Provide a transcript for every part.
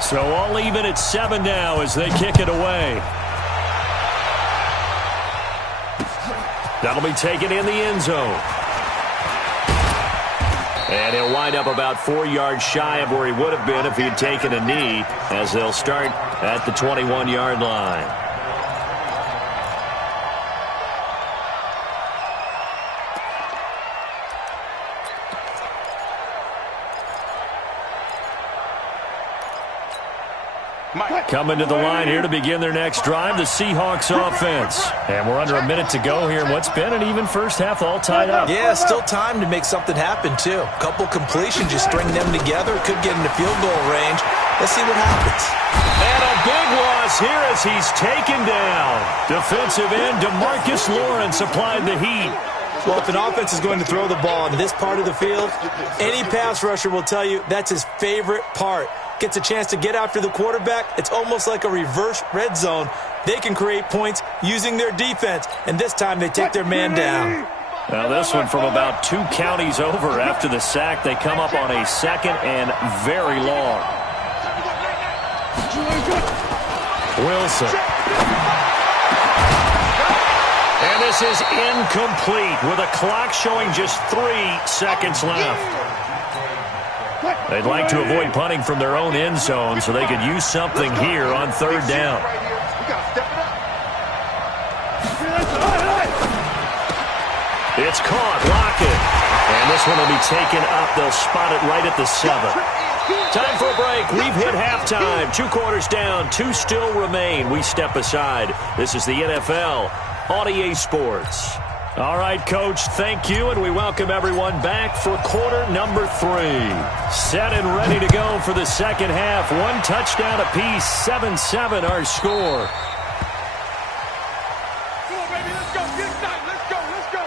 So all even at 7 now as they kick it away. That'll be taken in the end zone. And he'll wind up about 4 yards shy of where he would have been if he had taken a knee, as they'll start at the 21-yard line. Coming to the line here to begin their next drive, the Seahawks offense. And we're under a minute to go here in what's been an even first half, all tied up. Yeah, still time to make something happen, too. Couple completions, just string them together. Could get into field goal range. Let's see what happens. And a big loss here as he's taken down. Defensive end DeMarcus Lawrence applied the heat. Well, if an offense is going to throw the ball in this part of the field, any pass rusher will tell you that's his favorite part. Gets a chance to get after the quarterback. It's almost like a reverse red zone. They can create points using their defense, and this time they take their man down. Now this one from about 2 counties over after the sack. They come up on a 2nd and very long. Wilson. And this is incomplete with a clock showing just 3 seconds left. They'd like to avoid punting from their own end zone so they could use something here on 3rd down. It's caught. Lockett. And this one will be taken up. They'll spot it right at the 7. Time for a break. We've hit halftime. 2 quarters down. 2 still remain. We step aside. This is the NFL on EA Sports. All right, Coach, thank you, and we welcome everyone back for quarter number 3. Set and ready to go for the second half. 1 touchdown apiece, 7-7 our score. Come on, baby, let's go. Get excited. Let's go. Let's go.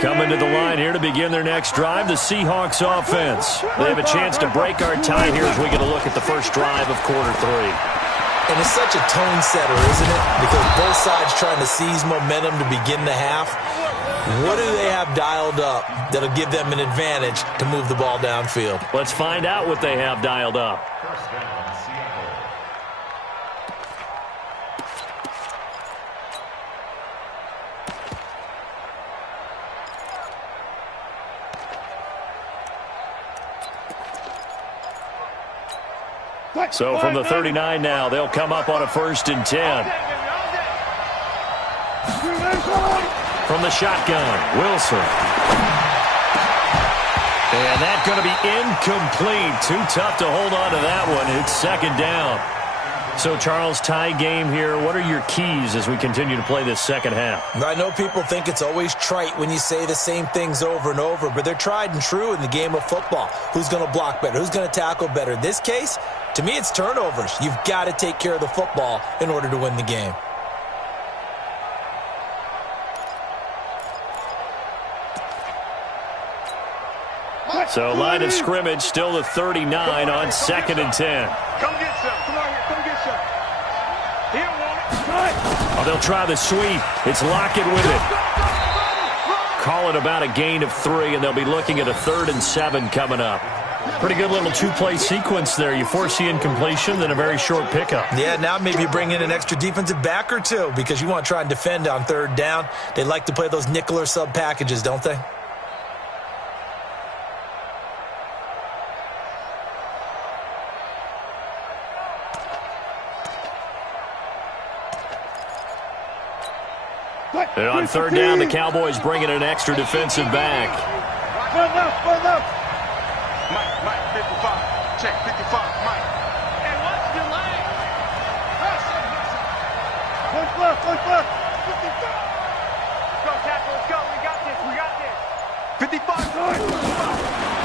Coming to the line here to begin their next drive, the Seahawks offense. They have a chance to break our tie here as we get a look at the first drive of quarter 3. And it's such a tone setter, isn't it? Because both sides trying to seize momentum to begin the half. What do they have dialed up that'll give them an advantage to move the ball downfield? Let's find out what they have dialed up. So from the 39 now, they'll come up on a 1st and 10. From the shotgun, Wilson. And that's going to be incomplete. Too tough to hold on to that one. It's 2nd down. So, Charles, tie game here. What are your keys as we continue to play this second half? I know people think it's always trite when you say the same things over and over, but they're tried and true in the game of football. Who's going to block better? Who's going to tackle better? In this case, to me, it's turnovers. You've got to take care of the football in order to win the game. So, line of scrimmage, still the 39 on 2nd and 10. Come get some. Come on here. Come get some. He don't want it. Oh, they'll try the sweep. It's Lockett with it. Call it about a gain of 3, and they'll be looking at a 3rd and 7 coming up. Pretty good little 2-play sequence there. You force the incompletion, then a very short pickup. Yeah, now maybe you bring in an extra defensive back or 2 because you want to try and defend on 3rd down. They like to play those nickel or sub packages, don't they? And on 3rd down, the Cowboys bring in an extra defensive back. Run left. Mike, 55. Check, 55, Mike. And what's your leg? Push left. 55. Go, tackle, let's go. We got this. 55.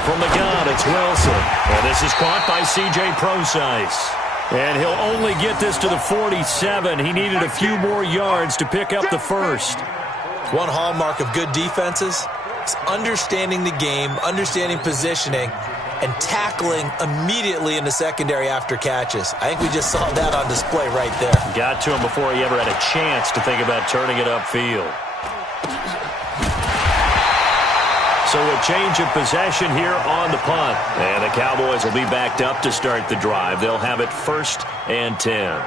From the gun, it's Wilson. And this is caught by C.J. Procise. And he'll only get this to the 47. He needed a few more yards to pick up the 1st. One hallmark of good defenses is understanding the game, understanding positioning, and tackling immediately in the secondary after catches. I think we just saw that on display right there. Got to him before he ever had a chance to think about turning it upfield. So a change of possession here on the punt. And the Cowboys will be backed up to start the drive. They'll have it 1st and 10.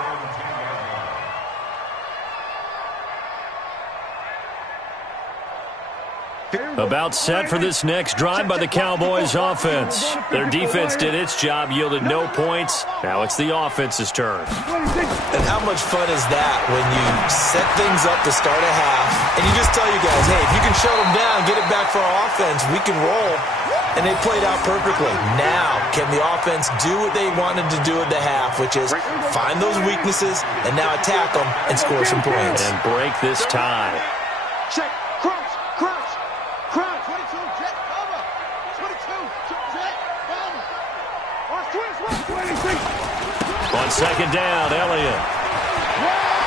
About set for this next drive by the Cowboys offense. Their defense did its job, yielded no points. Now it's the offense's turn. And how much fun is that when you set things up to start a half, and you just tell you guys, hey, if you can shut them down, get it back for our offense, we can roll. And they played out perfectly. Now, can the offense do what they wanted to do at the half, which is find those weaknesses and now attack them and score some points. And break this tie. Check. Crunch. Crunch. Crunch. 22. Jet. Cover. 22. Jet. Cover. On 26. On second down, Elliott.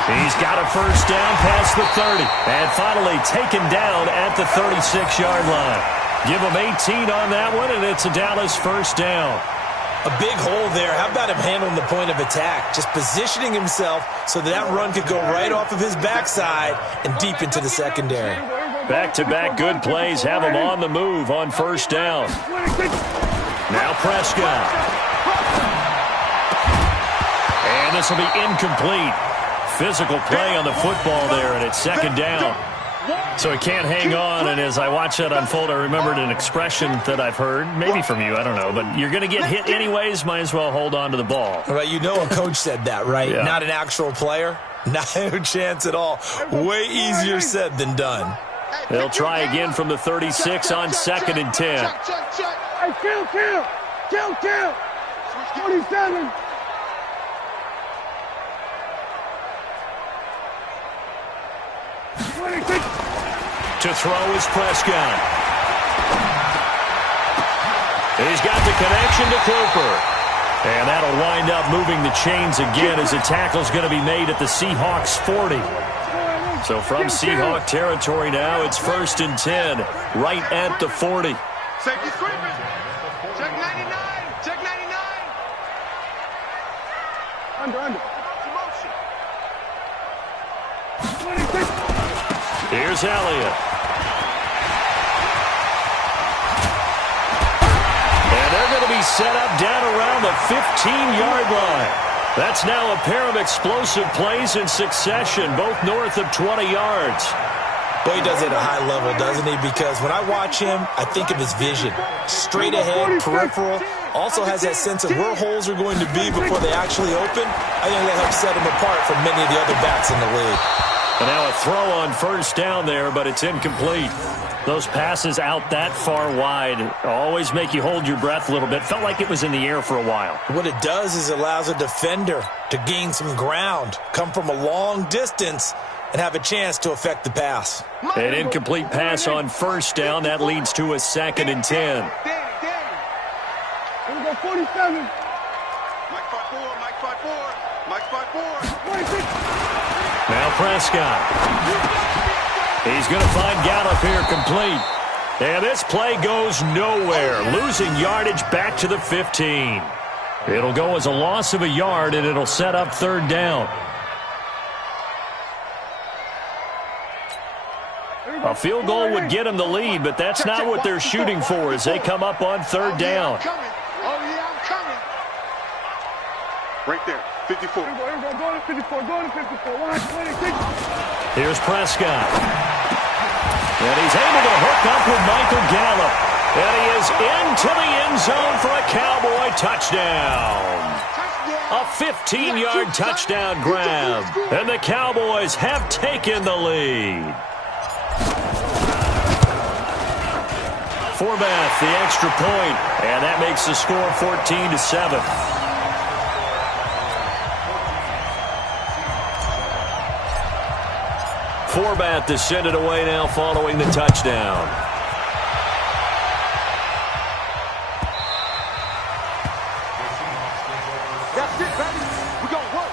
He's got a first down past the 30. And finally taken down at the 36-yard line. Give him 18 on that one, and it's a Dallas first down. A big hole there. How about him handling the point of attack? Just positioning himself so that run could go right off of his backside and deep into the secondary. Back-to-back good plays have him on the move on first down. Now Prescott. And this will be incomplete. Physical play on the football there, and it's second down. So he can't hang on, and as I watch that unfold, I remembered an expression that I've heard, maybe from you, I don't know, but you're going to get hit anyways, might as well hold on to the ball. Well, you know a coach said that, right? Yeah. Not an actual player? No chance at all. Way easier said than done. They'll try again from the 36 on 2nd and 10. Hey, kill. 47. To throw is Prescott. He's got the connection to Cooper. And that'll wind up moving the chains again as the tackle's going to be made at the Seahawks 40. So from Seahawk territory now, it's 1st and 10, right at the 40. Safety sweeping. Check 99. Check 99. Under. Here's Elliott. And they're going to be set up down around the 15-yard line. That's now a pair of explosive plays in succession, both north of 20 yards. Boy, he does it at a high level, doesn't he? Because when I watch him, I think of his vision. Straight ahead, peripheral. Also has that sense of where holes are going to be before they actually open. I think that helps set him apart from many of the other backs in the league. And now a throw on first down there, but it's incomplete. Those passes out that far wide always make you hold your breath a little bit. Felt like it was in the air for a while. What it does is it allows a defender to gain some ground, come from a long distance, and have a chance to affect the pass. An incomplete pass on first down. That leads to a 2nd and 10. Here we go, 47. Mike 5-4, Mike 5-4, Mike 5-4. Now Prescott. He's going to find Gallup here complete. And this play goes nowhere. Losing yardage back to the 15. It'll go as a loss of a yard, and it'll set up 3rd down. A field goal would get them the lead, but that's not what they're shooting for as they come up on 3rd down. Oh, yeah, I'm coming. Right there, 54. Go to 54, go to 54. 126. Here's Prescott. And he's able to hook up with Michael Gallup. And he is into the end zone for a Cowboy touchdown. A 15-yard touchdown grab. And the Cowboys have taken the lead. Forbath, the extra point, and that makes the score 14-7. Forbath to send it away now following the touchdown. That's it, baby. We're going to work.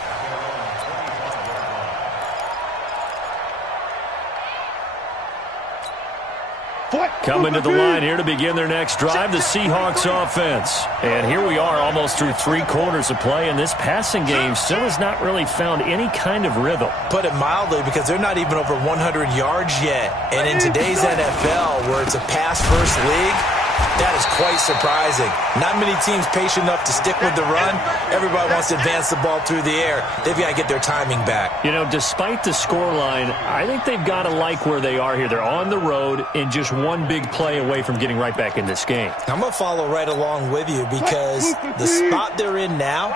Coming to the line here to begin their next drive, the Seahawks offense. And here we are almost through 3 quarters of play, and this passing game still has not really found any kind of rhythm. Put it mildly, because they're not even over 100 yards yet. And in today's NFL, where it's a pass-first league, that is quite surprising. Not many teams patient enough to stick with the run. Everybody wants to advance the ball through the air. They've got to get their timing back. You know, despite the scoreline, I think they've got to like where they are here. They're on the road and just one big play away from getting right back in this game. I'm going to follow right along with you, because the spot they're in now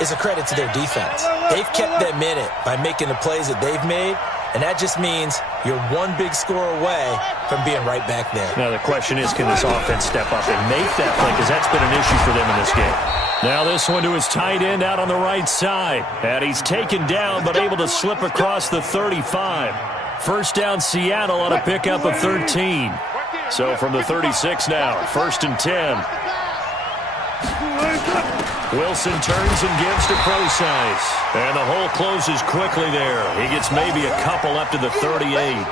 is a credit to their defense. They've kept them in it by making the plays that they've made. And that just means you're one big score away from being right back there. Now the question is, can this offense step up and make that play? Because that's been an issue for them in this game. Now this one to his tight end out on the right side. And he's taken down but able to slip across the 35. First down Seattle on a pickup of 13. So from the 36 now, 1st and 10. Wilson turns and gives to Procise. And the hole closes quickly there. He gets maybe a couple up to the 38.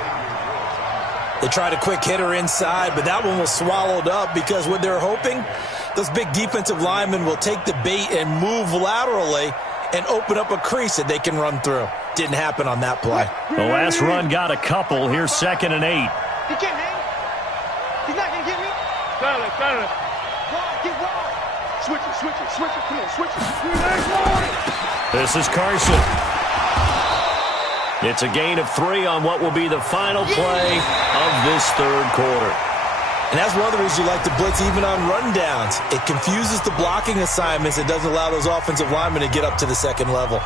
They tried a quick hitter inside, but that one was swallowed up, because what they're hoping, those big defensive linemen will take the bait and move laterally and open up a crease that they can run through. Didn't happen on that play. The last run got a couple. Here's 2nd and 8. He can't hang. He's not going to get me. Silence. Get wide. Switch it. Come on, switch it. This is Carson. It's a gain of 3 on what will be the final play of this 3rd quarter. And that's one of the reasons you like to blitz even on rundowns. It confuses the blocking assignments. It doesn't allow those offensive linemen to get up to the 2nd level.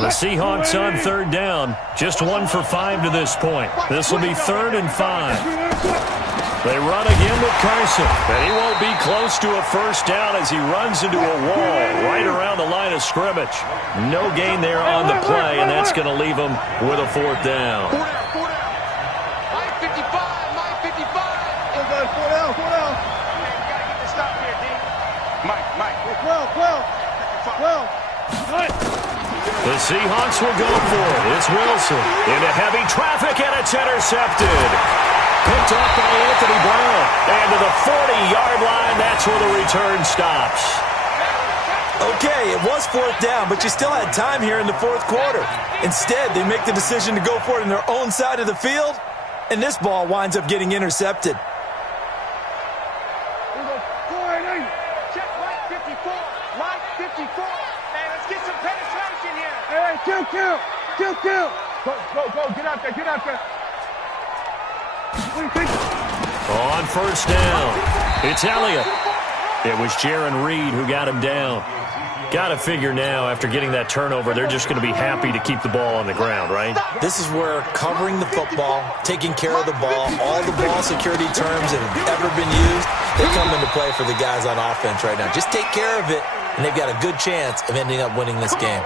The Seahawks on 3rd down. Just 1 for 5 to this point. This will be 3rd and 5. They run again with Carson. And he won't be close to a 1st down as he runs into a wall right around the line of scrimmage. No gain there on the play, and that's going to leave him with a 4th down. 4 down. Stop here, D. Mike. 12. The Seahawks will go for it. It's Wilson into heavy traffic, and it's intercepted. Picked off by Anthony Brown. And to the 40-yard line, that's where the return stops. Okay, it was 4th down, but you still had time here in the 4th quarter. Instead, they make the decision to go for it on their own side of the field, and this ball winds up getting intercepted. Check Mike 54. Mike 54. Hey, let's get some penetration here. Hey, kill. Go. Get out there. On 1st down, it's Elliott. It was Jaron Reed who got him down. Got to figure now, after getting that turnover, they're just going to be happy to keep the ball on the ground, right? This is where covering the football, taking care of the ball, all the ball security terms that have ever been used, they come into play for the guys on offense right now. Just take care of it, and they've got a good chance of ending up winning this game.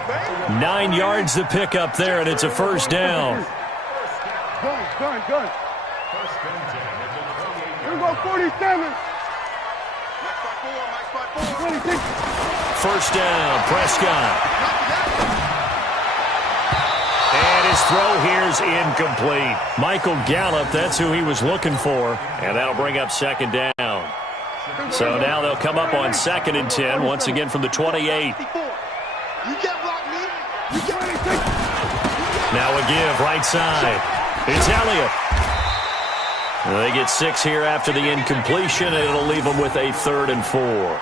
9 yards to pick up there, and it's a 1st down. Gun. Here we go, 47. Mike 26. 1st down, Prescott. And his throw here's incomplete. Michael Gallup, that's who he was looking for. And that'll bring up 2nd down. So now they'll come up on 2nd and 10, once again from the 28. Now a give, right side. It's Elliott. They get 6 here after the incompletion, and it'll leave them with a 3rd and 4.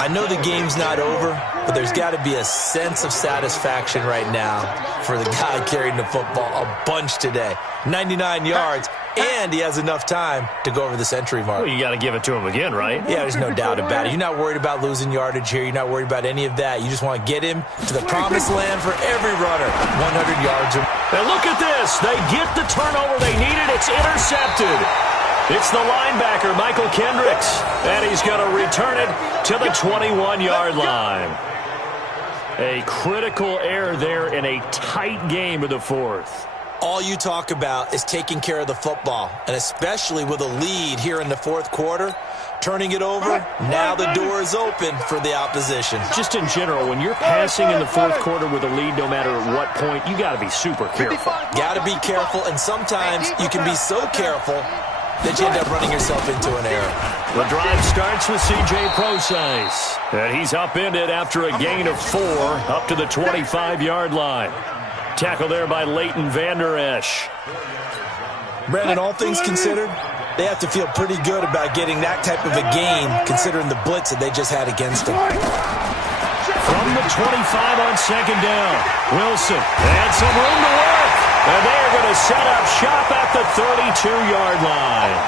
I know the game's not over, but there's got to be a sense of satisfaction right now for the guy carrying the football a bunch today. 99 yards, and he has enough time to go over the century mark. Well, you got to give it to him again, right? Yeah, there's no doubt about it. You're not worried about losing yardage here. You're not worried about any of that. You just want to get him to the promised land for every runner. 100 yards. And look at this. They get the turnover they needed. It's intercepted. It's the linebacker, Michael Kendricks, and he's going to return it to the 21-yard line. A critical error there in a tight game of the fourth. All you talk about is taking care of the football, and especially with a lead here in the fourth quarter, turning it over, now the door is open for the opposition. Just in general, when you're passing in the fourth quarter with a lead, no matter at what point, you got to be super careful. Got to be careful, and sometimes you can be so careful that you end up running yourself into an error. The drive starts with C.J. Procise, and he's upended after a gain of 4 up to the 25-yard line. Tackle there by Leighton Vander Esch. Brandon, all things considered, they have to feel pretty good about getting that type of a gain, considering the blitz that they just had against them. From the 25 on second down, Wilson had some room to work, and they're going to set up shop at the 32-yard line.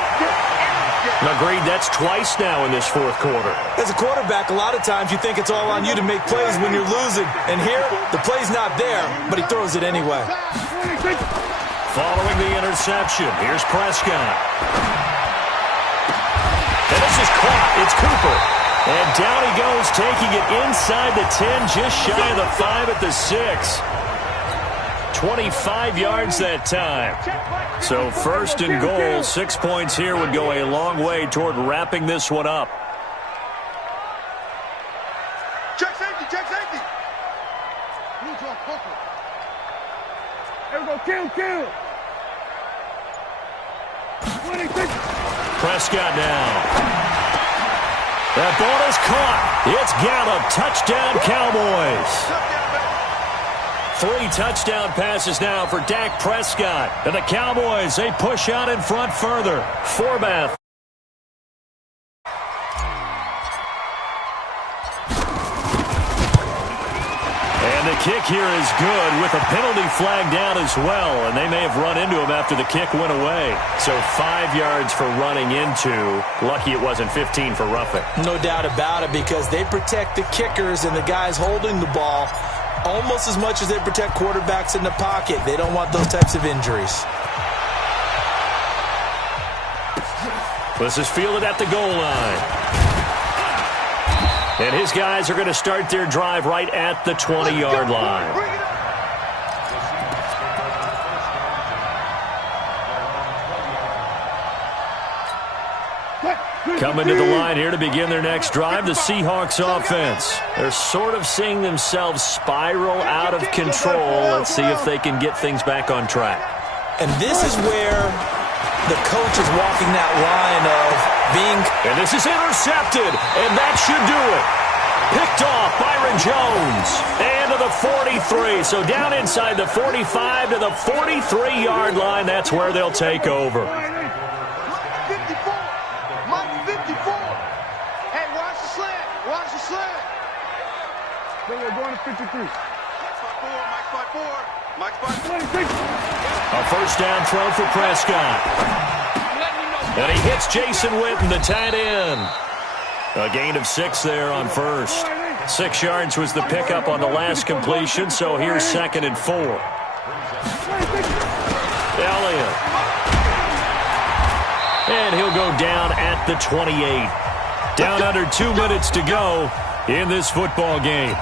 Agreed, that's twice now in this fourth quarter. As a quarterback, a lot of times you think it's all on you to make plays when you're losing. And here, the play's not there, but he throws it anyway. Following the interception, here's Prescott. And this is caught. It's Cooper. And down he goes, taking it inside the 10, just shy of the 5 at the 6. 25 yards that time. So first and goal, 6 points here would go a long way toward wrapping this one up. Check safety, check safety. There we go, kill. Prescott now. That ball is caught. It's Gallup. Touchdown, Cowboys. 3 touchdown passes now for Dak Prescott. And the Cowboys, they push out in front further. Forbath. And the kick here is good with a penalty flag down as well. And they may have run into him after the kick went away. So 5 yards for running into. Lucky it wasn't 15 for roughing. No doubt about it, because they protect the kickers and the guys holding the ball almost as much as they protect quarterbacks in the pocket. They don't want those types of injuries. This is fielded at the goal line. And his guys are going to start their drive right at the 20-yard line. Coming to the line here to begin their next drive, the Seahawks offense. They're sort of seeing themselves spiral out of control. Let's see if they can get things back on track. And this is where the coach is walking that line of being... And this is intercepted, and that should do it. Picked off, Byron Jones. And to the 43. So down inside the 45 to the 43-yard line. That's where they'll take over. We're going to 53. Mike's by 4. A first down throw for Prescott. And he hits Jason Witten, the tight end. A gain of 6 there on first. 6 yards was the pickup on the last completion, so here's 2nd and 4. Elliott. And he'll go down at the 28. Down under 2 minutes to go in this football game.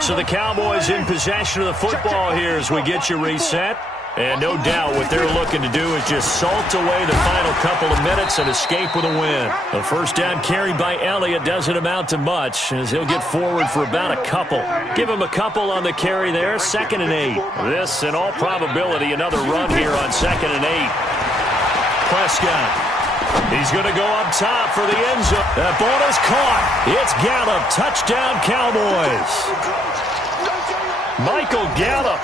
So the Cowboys in possession of the football here as we get you reset. And no doubt what they're looking to do is just salt away the final couple of minutes and escape with a win. The first down carry by Elliott doesn't amount to much as he'll get forward for about a couple. Give him a couple on the carry there, 2nd and 8. This, in all probability, another run here on 2nd and 8. Prescott. He's going to go up top for the end zone. That ball is caught. It's Gallup. Touchdown, Cowboys. Michael Gallup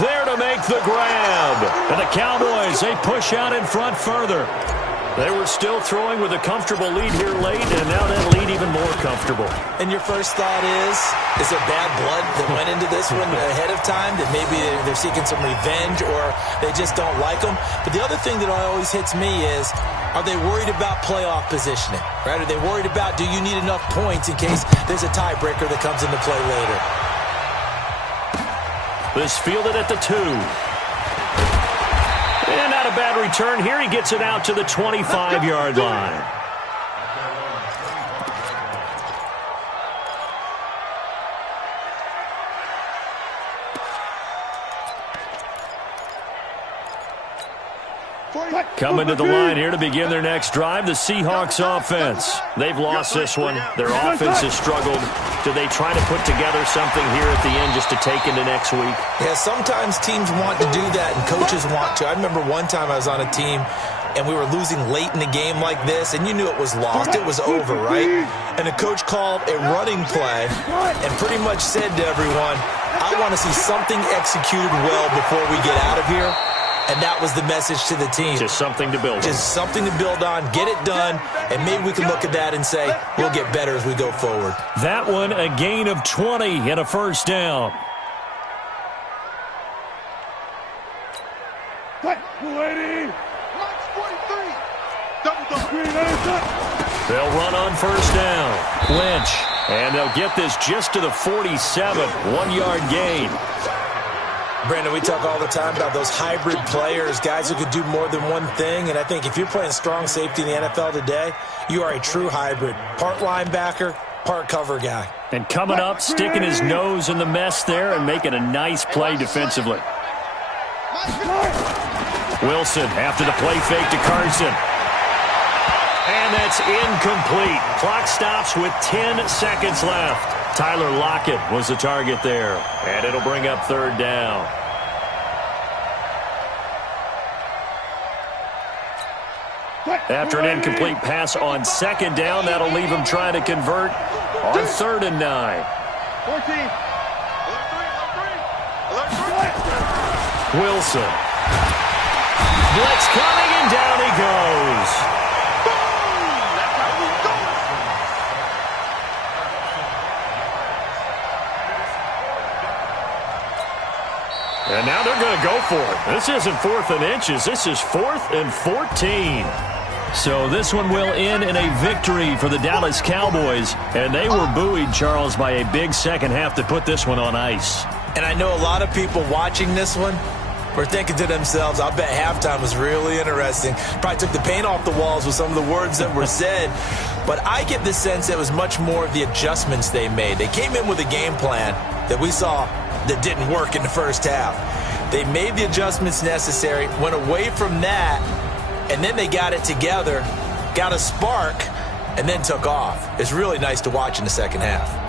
there to make the grab. And the Cowboys, they push out in front further. They were still throwing with a comfortable lead here late, and now that lead even more comfortable. And your first thought is there bad blood that went into this one ahead of time, that maybe they're seeking some revenge or they just don't like them? But the other thing that always hits me is, are they worried about playoff positioning? Right? Are they worried about, do you need enough points in case there's a tiebreaker that comes into play later? This fielded at the 2. And not a bad return here. He gets it out to the 25-yard line. Coming to the line here to begin their next drive, the Seahawks offense. They've lost this one. Their offense has struggled. Do they try to put together something here at the end just to take into next week? Yeah, sometimes teams want to do that and coaches want to. I remember one time I was on a team and we were losing late in a game like this, and you knew it was lost. It was over, right? And the coach called a running play and pretty much said to everyone, I want to see something executed well before we get out of here. And that was the message to the team. Just something to build on. Just something to build on, get it done, and maybe we can look at that and say, we'll get better as we go forward. That one, a gain of 20 and a first down. They'll run on first down. Lynch. And they'll get this just to the 47. 1-yard gain. Brandon, we talk all the time about those hybrid players, guys who could do more than one thing. And I think if you're playing strong safety in the NFL today, you are a true hybrid. Part linebacker, part cover guy. And coming up, sticking his nose in the mess there and making a nice play defensively. Wilson after the play fake to Carson. And that's incomplete. Clock stops with 10 seconds left. Tyler Lockett was the target there. And it'll bring up third down. After an incomplete pass on second down, that'll leave him trying to convert on 3rd and 9. 14. Wilson. Blitz coming, and down he goes. And now they're going to go for it. This isn't 4th and inches. This is 4th and 14. So this one will end in a victory for the Dallas Cowboys. And they were buoyed, Charles, by a big second half to put this one on ice. And I know a lot of people watching this one were thinking to themselves, I bet halftime was really interesting. Probably took the paint off the walls with some of the words that were said. But I get the sense it was much more of the adjustments they made. They came in with a game plan that we saw that didn't work in the first half. They made the adjustments necessary, went away from that, and then they got it together, got a spark, and then took off. It's really nice to watch in the second half.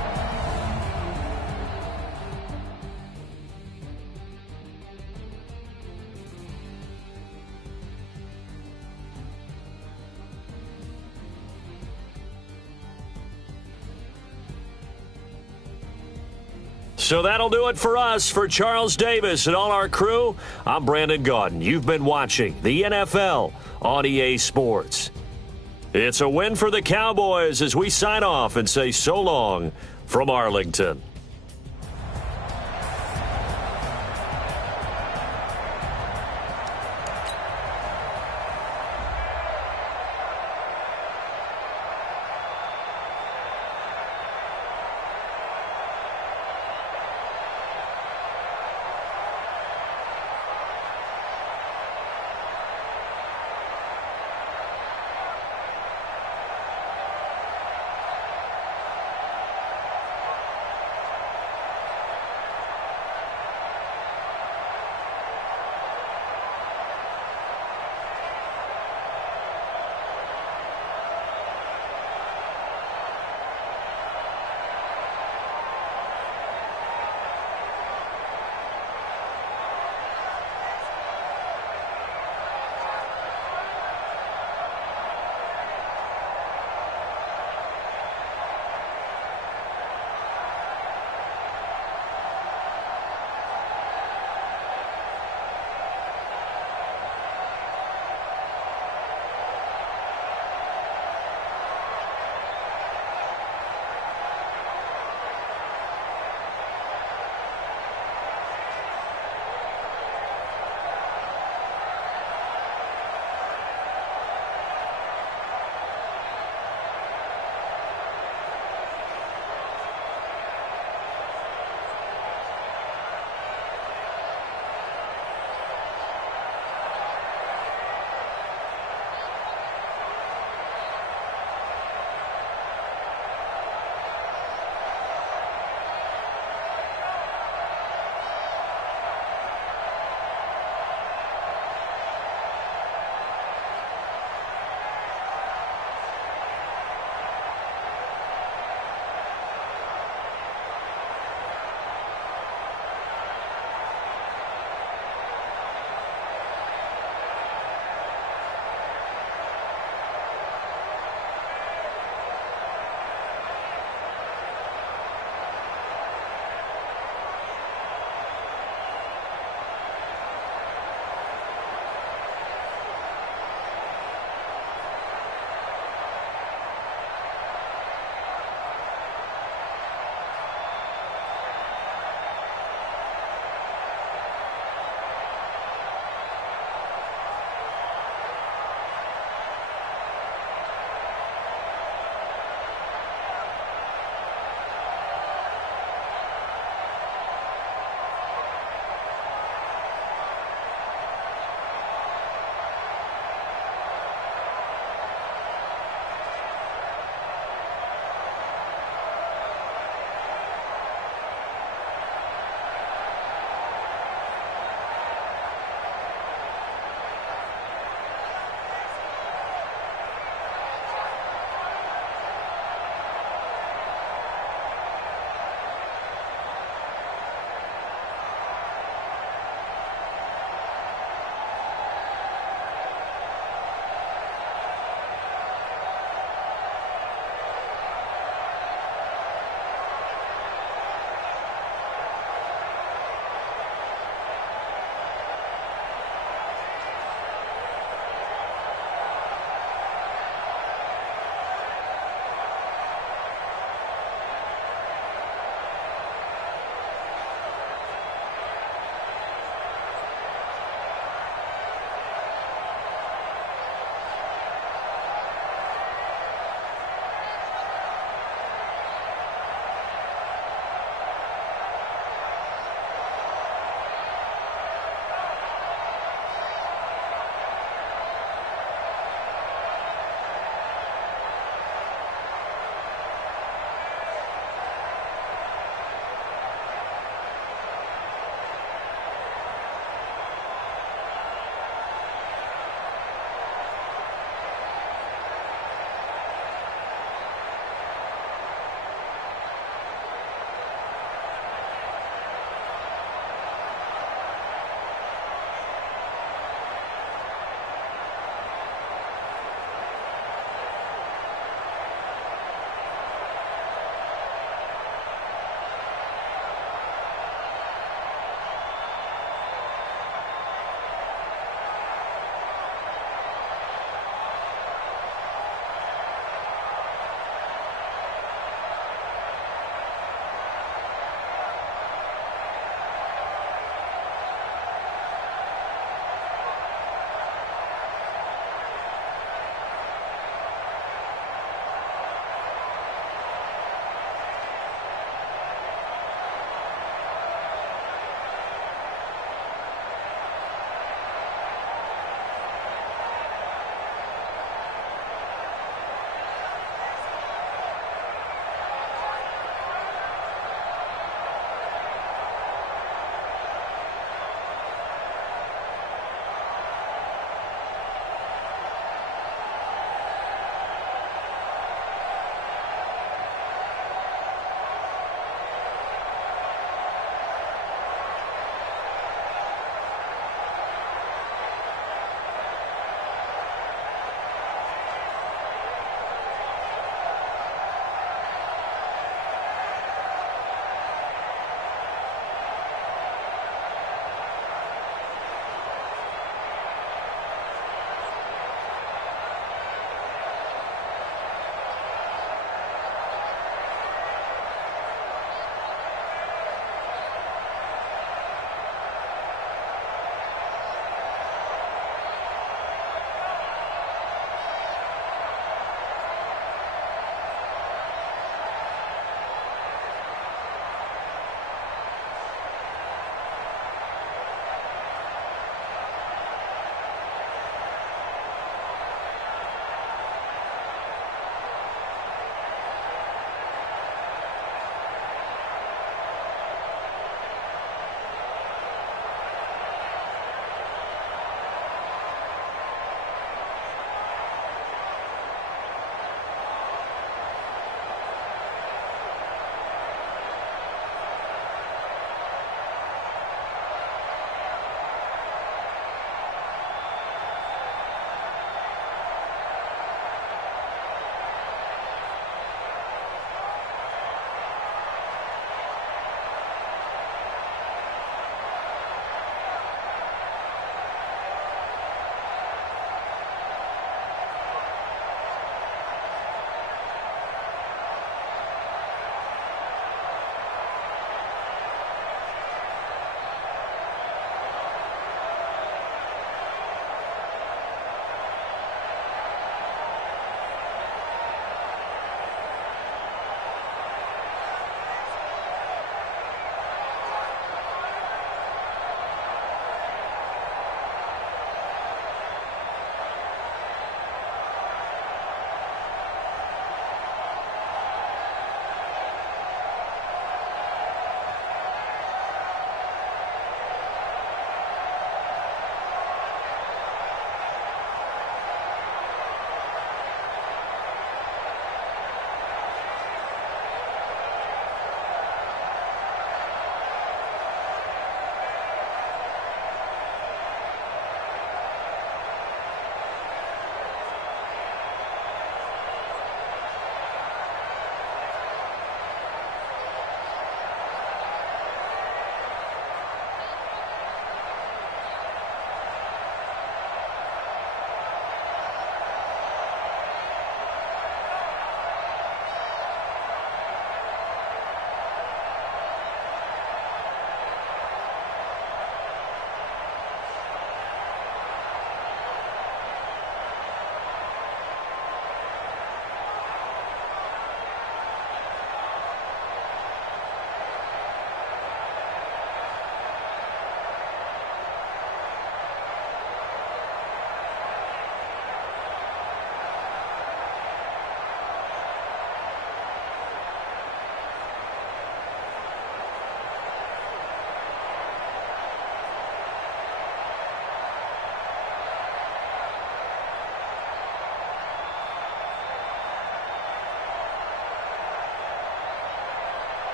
So that'll do it for us. For Charles Davis and all our crew, I'm Brandon Gaudin. You've been watching the NFL on EA Sports. It's a win for the Cowboys as we sign off and say so long from Arlington.